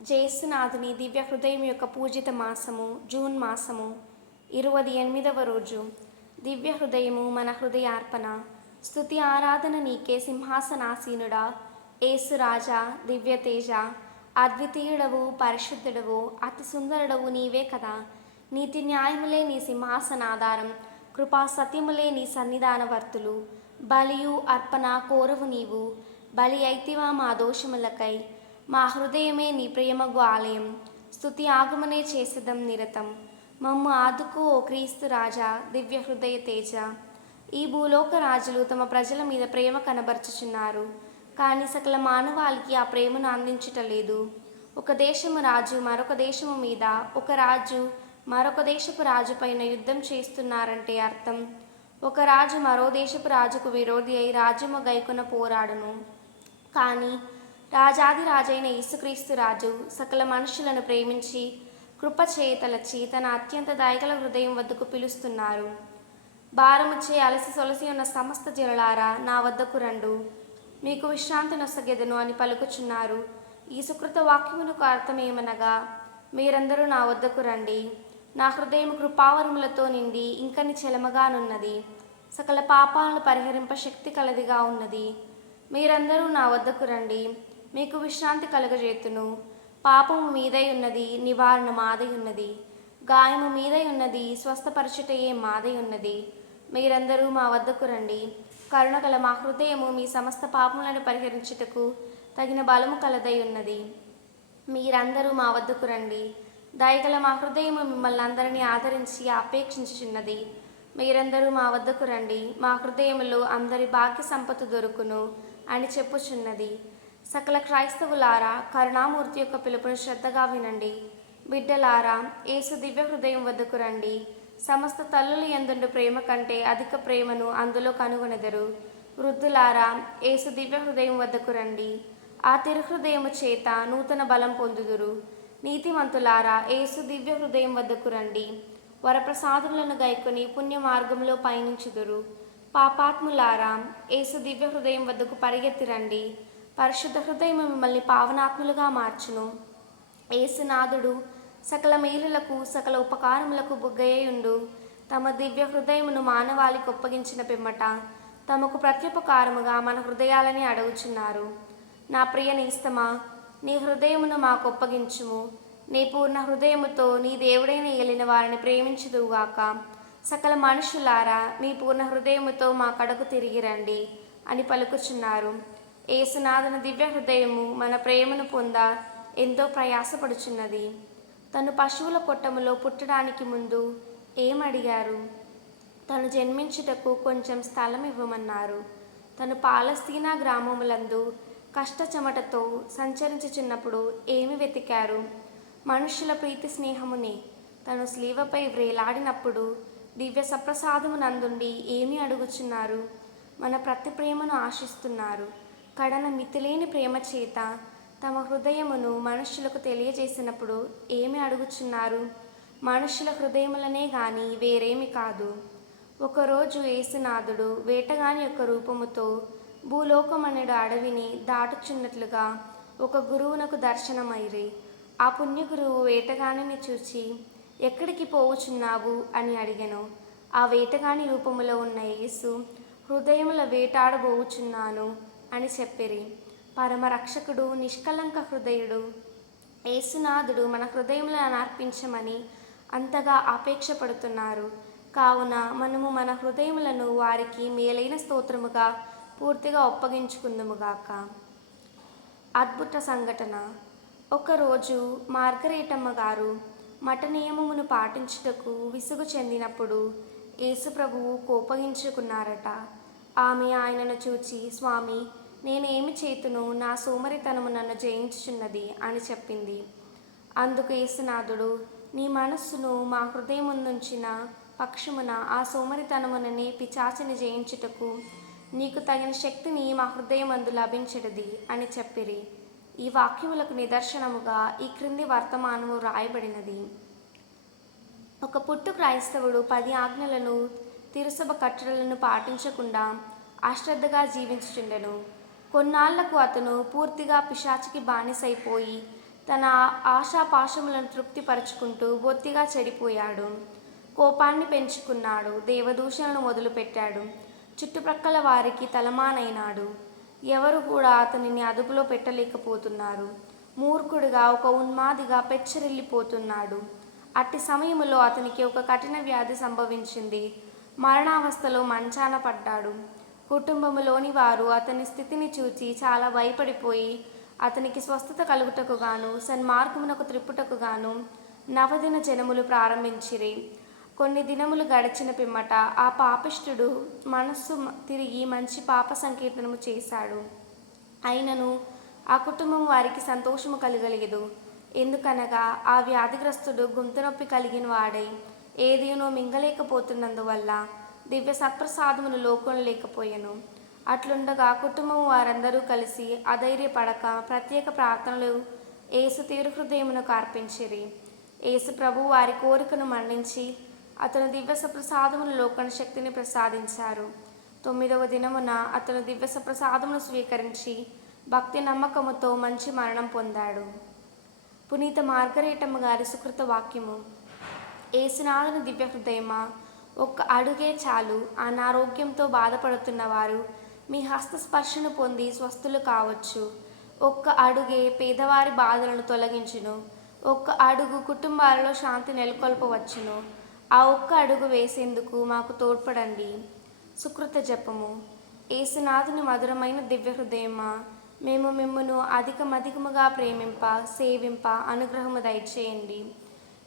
జయస్సునాథుని దివ్య హృదయం యొక్క పూజిత మాసము జూన్ మాసము ఇరవై ఎనిమిదవ రోజు. దివ్య హృదయము మన హృదయార్పణ. స్తుతి ఆరాధన నీకే సింహాసనాసీనుడా. ఏసు రాజా దివ్యతేజ అద్వితీయుడవు పరిశుద్ధుడవు అతి సుందరుడవు నీవే కదా. నీతి న్యాయములే నీ సింహాసనాధారం. కృపా సత్యములే నీ సన్నిధానవర్తులు. బలియు అర్పణ కోరవు నీవు. బలి అయితివా మా దోషములకై. మా హృదయమే నీ ప్రేమగు ఆలయం. స్తుతి ఆగమనే చేసేదం నిరతం. మమ్మ ఆదుకో ఓ క్రీస్తు రాజా దివ్య హృదయ తేజ. ఈ భూలోక రాజులు తమ ప్రజల మీద ప్రేమ కనబరుచుచున్నారు. కానీ సకల మానవాళికి ఆ ప్రేమను అందించటలేదు. ఒక దేశము రాజు మరొక దేశము మీద ఒక రాజు మరొక దేశపు రాజు పైన యుద్ధం చేస్తున్నారంటే అర్థం. ఒక రాజు మరో దేశపు రాజుకు విరోధి అయి రాజ్యము గైకొన పోరాడును. కానీ రాజాది రాజైన యేసుక్రీస్తు రాజు సకల మనుషులను ప్రేమించి కృపచేతలచి తన అత్యంత దయగల హృదయం వద్దకు పిలుస్తున్నారు. భారముచ్చే అలసి సొలసి ఉన్న సమస్త జనులారా నా వద్దకు రండు. మీకు విశ్రాంతి నొసగెదను అని పలుకుచున్నారు. ఈ సుకృత వాక్యమునకు అర్థమేమనగా మీరందరూ నా వద్దకు రండి. నా హృదయం కృపావరములతో నిండి ఇంకని చెలమగానున్నది సకల పాపాలను పరిహరింప శక్తి కలదిగా ఉన్నది. మీరందరూ నా వద్దకు రండి. మీకు విశ్రాంతి కలుగజేతును పాపము మీదై ఉన్నది నివారణ మాదై ఉన్నది. గాయము మీదై ఉన్నది స్వస్థపరచుటయే మాదై ఉన్నది. మీరందరూ మా వద్దకు రండి. కరుణగల మా హృదయము మీ సమస్త పాపములను పరిహరించుటకు తగిన బలము కలదై ఉన్నది. మీరందరూ మా వద్దకు రండి. దయగల మా హృదయము మిమ్మల్ని అందరినీ ఆదరించి అపేక్షించుచున్నది మీరందరూ మా వద్దకు రండి. మా హృదయములో అందరి భాగ్య సంపత్తు దొరుకును అని చెప్పుచున్నది. సకల క్రైస్తవులారా కరుణామూర్తి యొక్క పిలుపును శ్రద్ధగా వినండి. బిడ్డలారా ఏసు దివ్య హృదయం వద్దకు రండి. సమస్త తల్లులు ఎందుండు ప్రేమ కంటే అధిక ప్రేమను అందులో కనుగొనెదరు. వృద్ధులారా ఏసు దివ్య హృదయం వద్దకు రండి. ఆ తిరుహృదయము చేత నూతన బలం పొందుదురు. నీతిమంతులారా ఏసు దివ్య హృదయం వద్దకు రండి. వరప్రసాదములను గైకొని పుణ్య మార్గంలో పయనించుదురు. పాపాత్ములారా ఏసు దివ్య హృదయం వద్దకు పరిగెత్తిరండి పరిశుద్ధ హృదయం మిమ్మల్ని పావనాత్ములుగా మార్చును. ఏసునాథుడు సకల మేలులకు సకల ఉపకారములకు బుగ్గయ్యుండు. తమ దివ్య హృదయమును మానవాళికి ఒప్పగించిన పిమ్మట తమకు ప్రత్యుపకారముగా మన హృదయాలని అడుగుచున్నారు. నా ప్రియ నీస్తమా నీ హృదయమును మాకు ఒప్పగించుము. నీ పూర్ణ హృదయముతో నీ దేవుడైన ఏలిన వారిని ప్రేమించుదువుగాక. సకల మనుషులారా మీ పూర్ణ హృదయముతో మా కడకు తిరిగి రండి అని పలుకుచున్నారు. ఏసునాథన దివ్య హృదయము మన ప్రేమను పొంద ఎంతో ప్రయాసపడుచున్నది. తను పశువుల కొట్టములో పుట్టడానికి ముందు ఏమడిగారు? తను జన్మించుటకు కొంచెం స్థలం ఇవ్వమన్నారు. తను పాలస్తీనా గ్రామములందు కష్టచెమటతో సంచరించుచున్నప్పుడు ఏమి వెతికారు? మనుషుల ప్రీతి స్నేహమునే. తను స్లీవపై వ్రేలాడినప్పుడు దివ్య సప్రసాదమునందుండి ఏమి అడుగుచున్నారు? మన ప్రతి ప్రేమను ఆశిస్తున్నారు. కడన మితిలేని ప్రేమ చేత తమ హృదయమును మనుష్యులకు తెలియజేసినప్పుడు ఏమి అడుగుచున్నారు? మనుషుల హృదయములనే గాని వేరేమి కాదు. ఒకరోజు ఏసునాథుడు వేటగాని యొక్క రూపముతో భూలోకమనుడు అడవిని దాటుచున్నట్లుగా ఒక గురువునకు దర్శనమైరి ఆ పుణ్య గురువు వేటగానిని చూచి ఎక్కడికి పోవుచున్నావు? అని అడిగాను. ఆ వేటగాని రూపములో ఉన్న యేసు హృదయముల వేటాడబోవుచున్నాను. అని చెప్పిరి. పరమరక్షకుడు నిష్కలంక హృదయుడు యేసునాథుడు మన హృదయములను అర్పించమని అంతగా ఆపేక్ష పడుతున్నారు కావున మనము మన హృదయములను వారికి మేలైన స్తోత్రముగా పూర్తిగా ఒప్పగించుకుందుముగాక. అద్భుత సంఘటన. ఒకరోజు మార్గరేటమ్మ గారు మఠ నియమమును పాటించుటకు విసుగు చెందినప్పుడు యేసుప్రభువు కోపగించుకున్నారట. ఆమె ఆయనను చూచి స్వామి నేనేమి చేతును నా సోమరితనము నన్ను జయించుచున్నది అని చెప్పింది. అందుకు యేసునాథుడు నీ మనస్సును మా హృదయముందుంచిన పక్షమున ఆ సోమరితనముననే పిచాచిని జయించుటకు నీకు తగిన శక్తిని మా హృదయమందు లభించడది అని చెప్పిరి. ఈ వాక్యములకు నిదర్శనముగా ఈ క్రింది వర్తమానము రాయబడినది. ఒక పుట్టు క్రైస్తవుడు పది ఆజ్ఞలను తిరుసభ కట్టడలను పాటించకుండా అశ్రద్ధగా జీవించుచుండెను. కొన్నాళ్ళకు అతను పూర్తిగా పిశాచికి బానిసైపోయి తన ఆశాపాశములను తృప్తిపరుచుకుంటూ బొత్తిగా చెడిపోయాడు. కోపాన్ని పెంచుకున్నాడు. దేవదూషణను మొదలుపెట్టాడు. చుట్టుప్రక్కల వారికి తలమానైనాడు. ఎవరు కూడా అతనిని అదుపులో పెట్టలేకపోతున్నారు. మూర్ఖుడిగా ఒక ఉన్మాదిగా పెచ్చరిల్లిపోతున్నాడు. అట్టి సమయంలో అతనికి ఒక కఠిన వ్యాధి సంభవించింది. మరణావస్థలో మంచాన పడ్డాడు. కుటుంబంలోని వారు అతని స్థితిని చూచి చాలా భయపడిపోయి అతనికి స్వస్థత కలుగుటకు గాను సన్మార్గమునకు త్రిప్పుటకు గాను నవదిన జనములు ప్రారంభించిరి. కొన్ని దినములు గడిచిన పిమ్మట ఆ పాపిష్ఠుడు మనస్సు తిరిగి మంచి పాప సంకీర్తనము చేశాడు. అయినను ఆ కుటుంబం వారికి సంతోషము కలగలేదు. ఎందుకనగా ఆ వ్యాధిగ్రస్తుడు గొంతు నొప్పి కలిగిన వాడై ఏదేనో మింగలేకపోతున్నందువల్ల దివ్య సత్ప్రసాదమును లోకం లేకపోయాను. అట్లుండగా కుటుంబం వారందరూ కలిసి అధైర్యపడక ప్రత్యేక ప్రార్థనలు ఏసు తీరు హృదయమునకు అర్పించిరి. ఏసు ప్రభు వారి కోరికను మన్నించి అతను దివ్య సప్రసాదమును లోకన శక్తిని ప్రసాదించారు. తొమ్మిదవ దినమున అతను దివ్య సప్రసాదమును స్వీకరించి భక్తి నమ్మకముతో మంచి మరణం పొందాడు. పునీత మార్గరేటమ్మ గారి సుకృత వాక్యము. ఏసునాథను దివ్య హృదయమా ఒక్క అడుగే చాలు అనారోగ్యంతో బాధపడుతున్న వారు మీ హస్తస్పర్శను పొంది స్వస్థులు కావచ్చు. ఒక్క అడుగే పేదవారి బాధలను తొలగించును. ఒక్క అడుగు కుటుంబాలలో శాంతి నెలకొల్పవచ్చును. ఆ ఒక్క అడుగు వేసేందుకు మాకు తోడ్పడండి. సుకృత జపము. ఏసునాథుని మధురమైన దివ్య హృదయమా మేము మిమ్మను అధికమధికముగా ప్రేమింప సేవింప అనుగ్రహము దయచేయండి.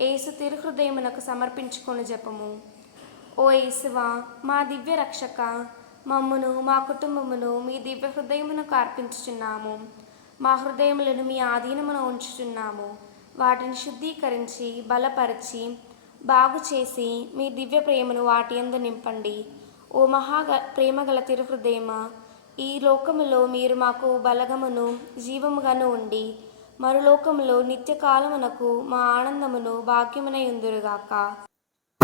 ఏసు తిరుహృదయమునకు సమర్పించుకొని జపము. ఓ యేసువా మా దివ్య రక్షక మమ్మును మా కుటుంబమును మీ దివ్య హృదయమునకు అర్పించుచున్నాము మా హృదయములను మీ ఆధీనమున ఉంచుచున్నాము. వాటిని శుద్ధీకరించి బలపరిచి బాగు చేసి మీ దివ్య ప్రేమను వాటి యందు నింపండి. ఓ మహాగ ప్రేమగల తిరుహృదయమ ఈ లోకములో మీరు మాకు బలగమును జీవముగాను ఉండి మరులోకములో నిత్యకాలమునకు మా ఆనందమును భాగ్యమునై ఉందురుగాక.